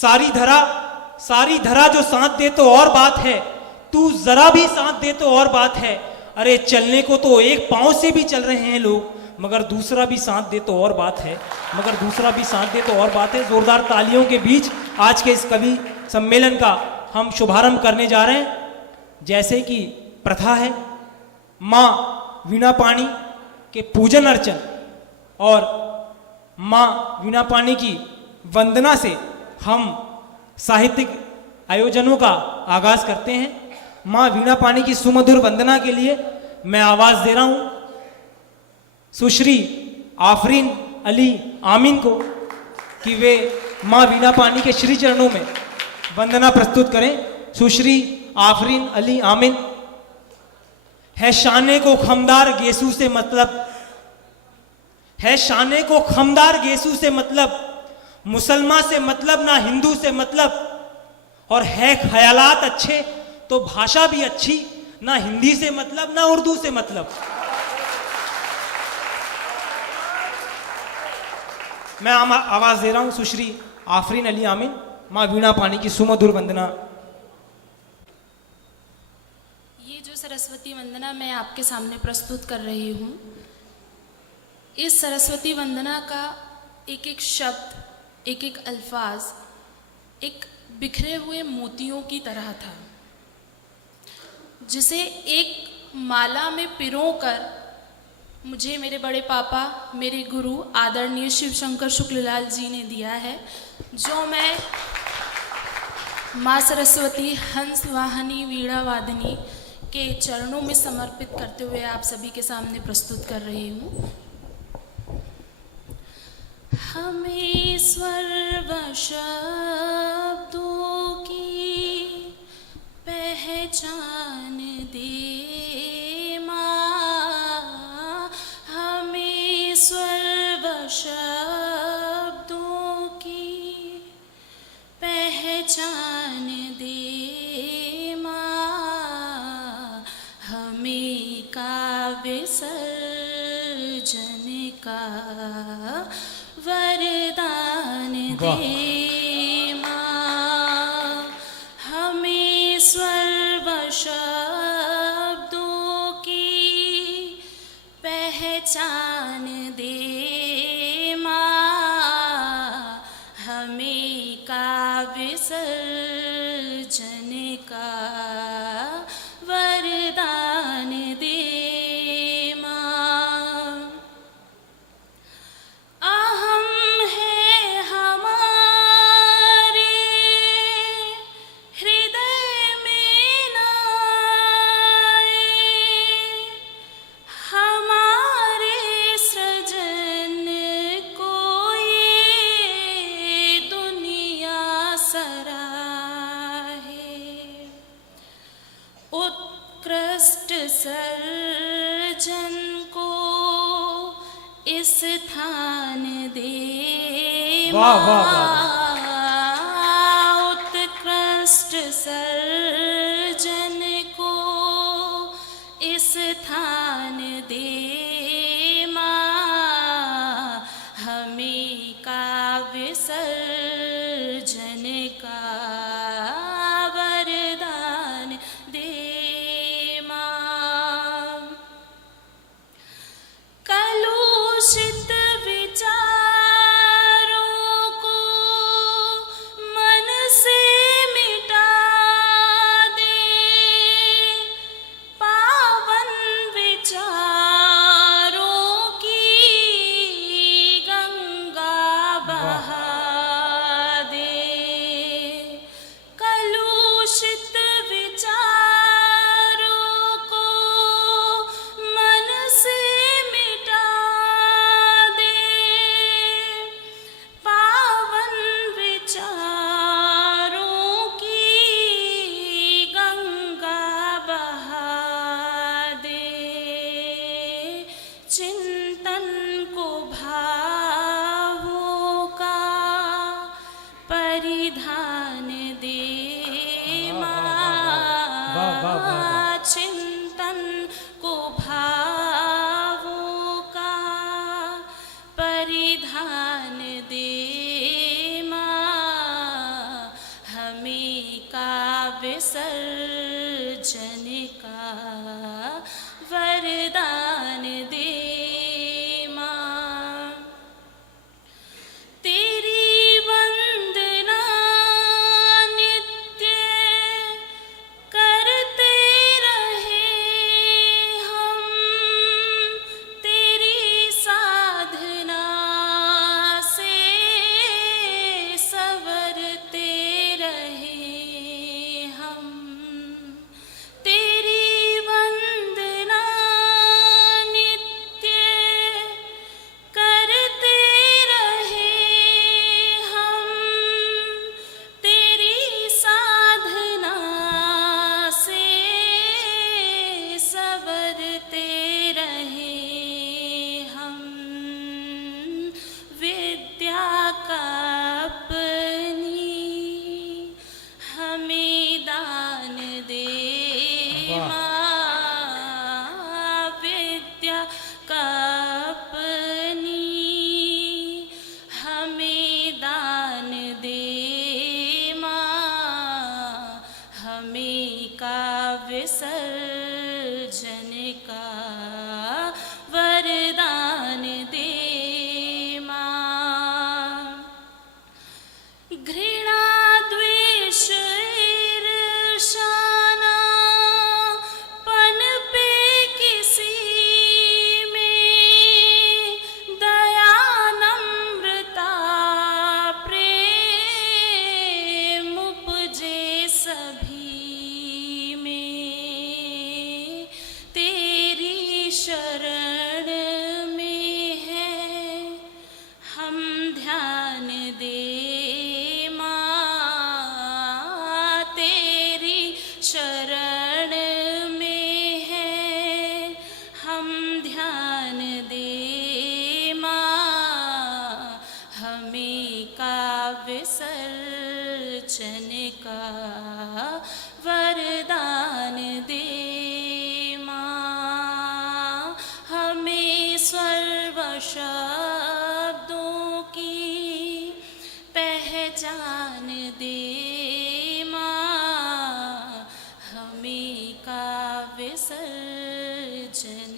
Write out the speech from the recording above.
सारी धरा जो साथ दे तो और बात है, तू जरा भी साथ दे तो और बात है। अरे चलने को तो एक पांव से भी चल रहे हैं लोग, मगर दूसरा भी साथ दे तो और बात है, मगर दूसरा भी साथ दे तो और बात है। जोरदार तालियों के बीच आज के इस कवि सम्मेलन का हम शुभारंभ करने जा रहे हैं। जैसे कि प्रथा है, माँ वीणा पाणी के पूजन अर्चन और माँ वीणा पाणी की वंदना से हम साहित्यिक आयोजनों का आगाज करते हैं। माँ वीणा पाणी की सुमधुर वंदना के लिए मैं आवाज दे रहा हूं सुश्री आफरीन अली आमीन को कि वे माँ वीणा पाणी के श्री चरणों में वंदना प्रस्तुत करें। सुश्री आफरीन अली आमीन। है शाने को खमदार गेसू से मतलब, है शाने को खमदार गेसू से मतलब, मुसलमान से मतलब ना हिंदू से मतलब, और है ख्यालात अच्छे तो भाषा भी अच्छी, ना हिंदी से मतलब ना उर्दू से मतलब। मैं आवाज दे रहा हूं सुश्री आफरीन अली आमीन, माँ वीणा पाणी की सुमधुर वंदना। ये जो सरस्वती वंदना मैं आपके सामने प्रस्तुत कर रही हूँ, इस सरस्वती वंदना का एक एक शब्द, एक एक अल्फाज एक बिखरे हुए मोतियों की तरह था, जिसे एक माला में पिरोकर मुझे मेरे बड़े पापा, मेरे गुरु आदरणीय शिव शंकर शुक्ललाल जी ने दिया है, जो मैं माँ सरस्वती हंस वाहनी वीणा वादिनी के चरणों में समर्पित करते हुए आप सभी के सामने प्रस्तुत कर रही हूँ। हमें स्वर व शब्दों की पहचान दे माँ, हमें स्वर व शब्दों की पहचान दे माँ, हमें काव्य सर्जन का वरदान दे माँ, हमें स्वर व शब्दों की पहचान दे माँ, हमें काव्य सर्जन का वरदान दे माँ। अहम है हमारे हृदय में नाए, हमारे सृजन को ये दुनिया सराहे, उत्कृष्ट सर्जन को इस स्थान दे माँ, उत्कृष्ट सर्जन को इस स्थान दे माँ, हमें काव्य सर्जन का वरदान दे माँ। कलुषित विचारों को मन से मिटा दे, पावन विचारों की गंगा बहा दे, कलुषित विचारों को मन से मिटा दे, पावन विचारों की गंगा बहा दे, चिंतन को भावों का परिधान दे माँ, चिंतन को भावों का परिधान दे माँ, विसर्जन का वरदान दे माँ। तेरी वंदना नित्य करते रहे हम, तेरी साधना से संवरते रहे हम। तेरी वंदना नित्य करते रहे हम, तेरी साधना से संवरते रहे हम। विद्या का अपनी हमें दान दे माँ। विद्या का अपनी हमें दान दे माँ। हमें का विसर्जन का वरदान दे माँ। घृणा द्वेष ईर्ष्या पनपे किसी में, दया नम्रता प्रेम उपजे सभी में। तेरी शरण में है हम ध्यान दे माँ। तेरी शरण में है हम ध्यान दे माँ। हमें का विसर्जन का वरदान दे माँ। हमें सर्व शब्दों की पहचान दे माँ। हमें का विसर्जन